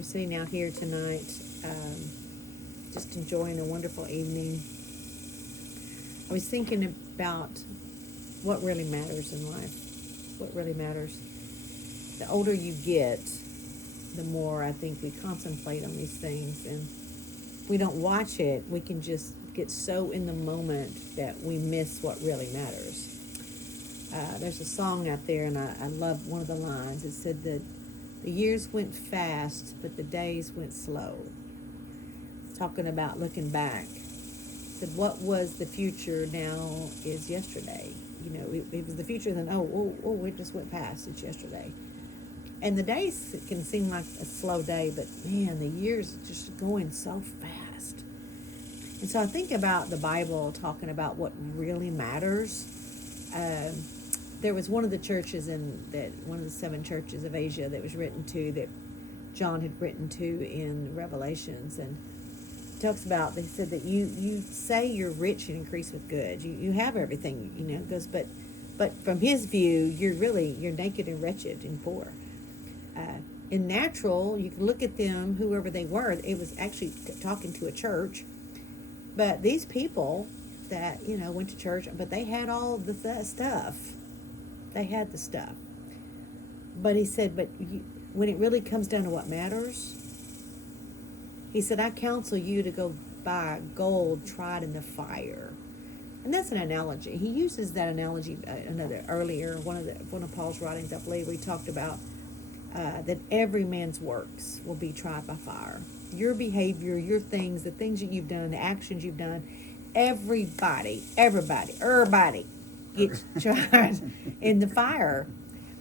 We're sitting out here tonight, just enjoying a wonderful evening. I was thinking about what really matters in life. What really matters. The older you get, the more I think we contemplate on these things. And if we don't watch it, we can just get so in the moment that we miss what really matters. There's a song out there, and I love one of the lines. It said that the years went fast, but the days went slow. It's talking about looking back. It said, what was the future now is yesterday. You know, it was the future, then, it just went past. It's yesterday. And the days can seem like a slow day, but man, the years are just going so fast. And so I think about the Bible talking about what really matters. There was one of the churches one of the 7 churches of Asia that was written to, that John had written to in Revelations, and it talks about, they said that you say you're rich and increase with goods. You have everything, it goes, but from his view, you're naked and wretched and poor. In natural, you can look at them, whoever they were, it was actually talking to a church, but these people that, went to church, but they had all the stuff. They had the stuff. But he said, when it really comes down to what matters, he said, I counsel you to go buy gold tried in the fire. And that's an analogy. He uses that analogy earlier, one of Paul's writings, I believe, where he talked about that every man's works will be tried by fire. Your behavior, your things, the things that you've done, the actions you've done, everybody gets tried in the fire.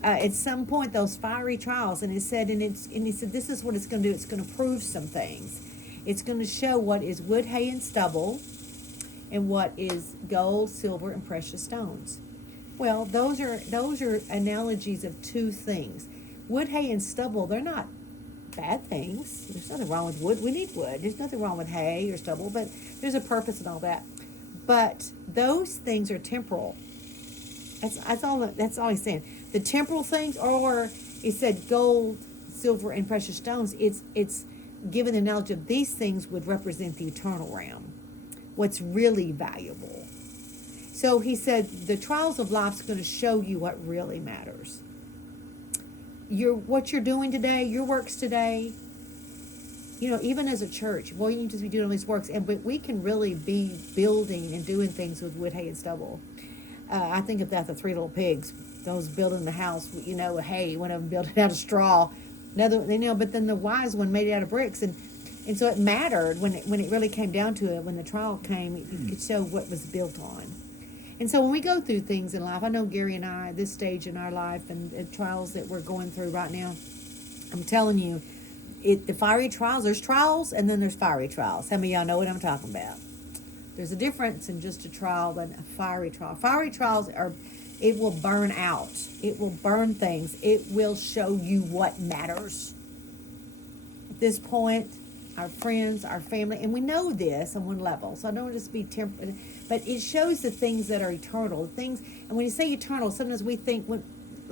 At some point, those fiery trials, and he said, this is what it's going to do. It's going to prove some things. It's going to show what is wood, hay, and stubble, and what is gold, silver, and precious stones. Well, those are analogies of 2 things. Wood, hay, and stubble, they're not bad things. There's nothing wrong with wood. We need wood. There's nothing wrong with hay or stubble, but there's a purpose and all that. But those things are temporal. That's all he's saying. The temporal things, or he said gold, silver, and precious stones, it's given the analogy of these things would represent the eternal realm, what's really valuable. So he said the trials of life's going to show you what really matters. What you're doing today, your works today, even as a church, you need to be doing all these works, but we can really be building and doing things with wood, hay, and stubble. I think about the 3 little pigs, those building the house, hay, one of them built it out of straw, but then the wise one made it out of bricks, and so it mattered when it really came down to it. When the trial came, you could show what was built on. And so when we go through things in life, I know Gary and I, at this stage in our life and trials that we're going through right now, I'm telling you, the fiery trials, there's trials and then there's fiery trials. How many of y'all know what I'm talking about? There's a difference in just a trial than a fiery trial. Fiery trials it will burn out. It will burn things. It will show you what matters. At this point, our friends, our family, and we know this on one level, so I don't want to just be temporary, but it shows the things that are eternal. The things, and when you say eternal, sometimes we think, a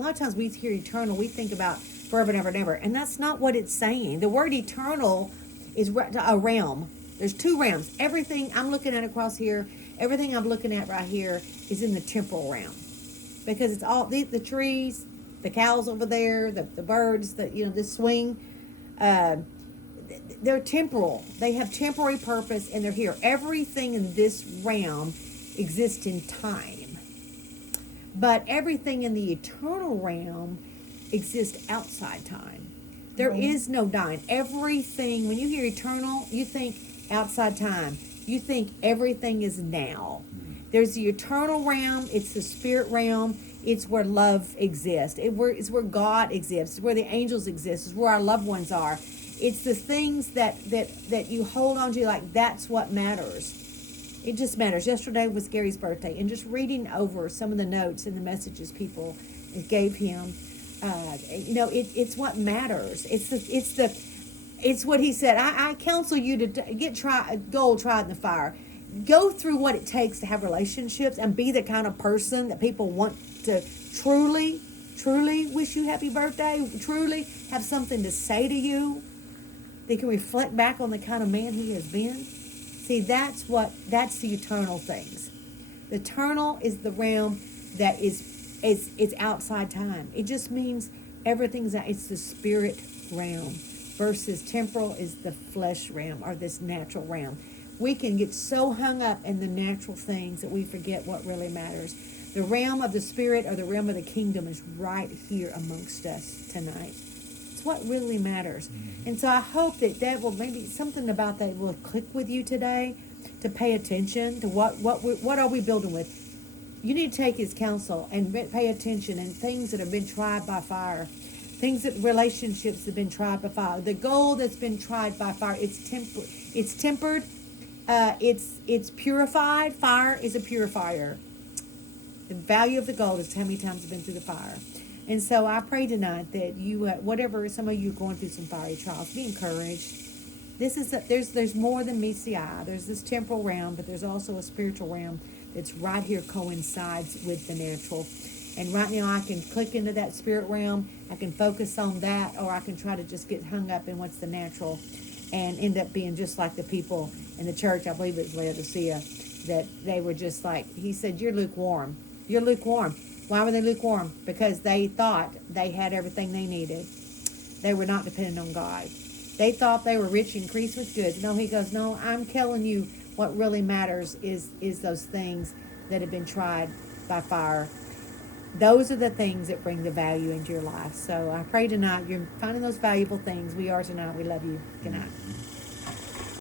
lot of times we hear eternal, we think about forever and ever and ever, and that's not what it's saying. The word eternal is a realm. There's 2 realms. Everything I'm looking at across here, everything I'm looking at right here is in the temporal realm. Because it's all, the trees, the cows over there, the birds, this swing, they're temporal. They have temporary purpose, and they're here. Everything in this realm exists in time. But everything in the eternal realm exists outside time. There is no dying. Everything, when you hear eternal, you think outside time. You think everything is now. There's the eternal realm. It's the spirit realm. It's where love exists. It's where God exists. It's where the angels exist. It's where our loved ones are. It's the things that you hold on to, like that's what matters. It just matters. Yesterday was Gary's birthday, and just reading over some of the notes and the messages people gave him, it's what matters. It's what he said. I counsel you to get gold tried in the fire. Go through what it takes to have relationships and be the kind of person that people want to truly wish you happy birthday, truly have something to say to you. that can reflect back on the kind of man he has been. See, that's the eternal things. The eternal is the realm that is outside time. It just means it's the spirit realm versus temporal is the flesh realm or this natural realm. We can get so hung up in the natural things that we forget what really matters. The realm of the spirit or the realm of the kingdom is right here amongst us tonight. It's what really matters. And so I hope that will maybe something about that will click with you today, to pay attention to what are we building with. You need to take his counsel and pay attention and things that have been tried by fire. Relationships that have been tried by fire. The gold that's been tried by fire, it's tempered, it's purified. Fire is a purifier. The value of the gold is how many times it's been through the fire. And so I pray tonight that you, whatever, some of you are going through some fiery trials, be encouraged. There's more than meets the eye. There's this temporal realm, but there's also a spiritual realm that's right here coincides with the natural. And right now I can click into that spirit realm. I can focus on that, or I can try to just get hung up in what's the natural and end up being just like the people in the church, I believe it was Laodicea, that they were just like, he said, you're lukewarm. You're lukewarm. Why were they lukewarm? Because they thought they had everything they needed. They were not dependent on God. They thought they were rich and increased with goods. No, he goes, no, I'm telling you what really matters is those things that have been tried by fire. Those are the things that bring the value into your life. So I pray tonight you're finding those valuable things. We are tonight. We love you. Good night.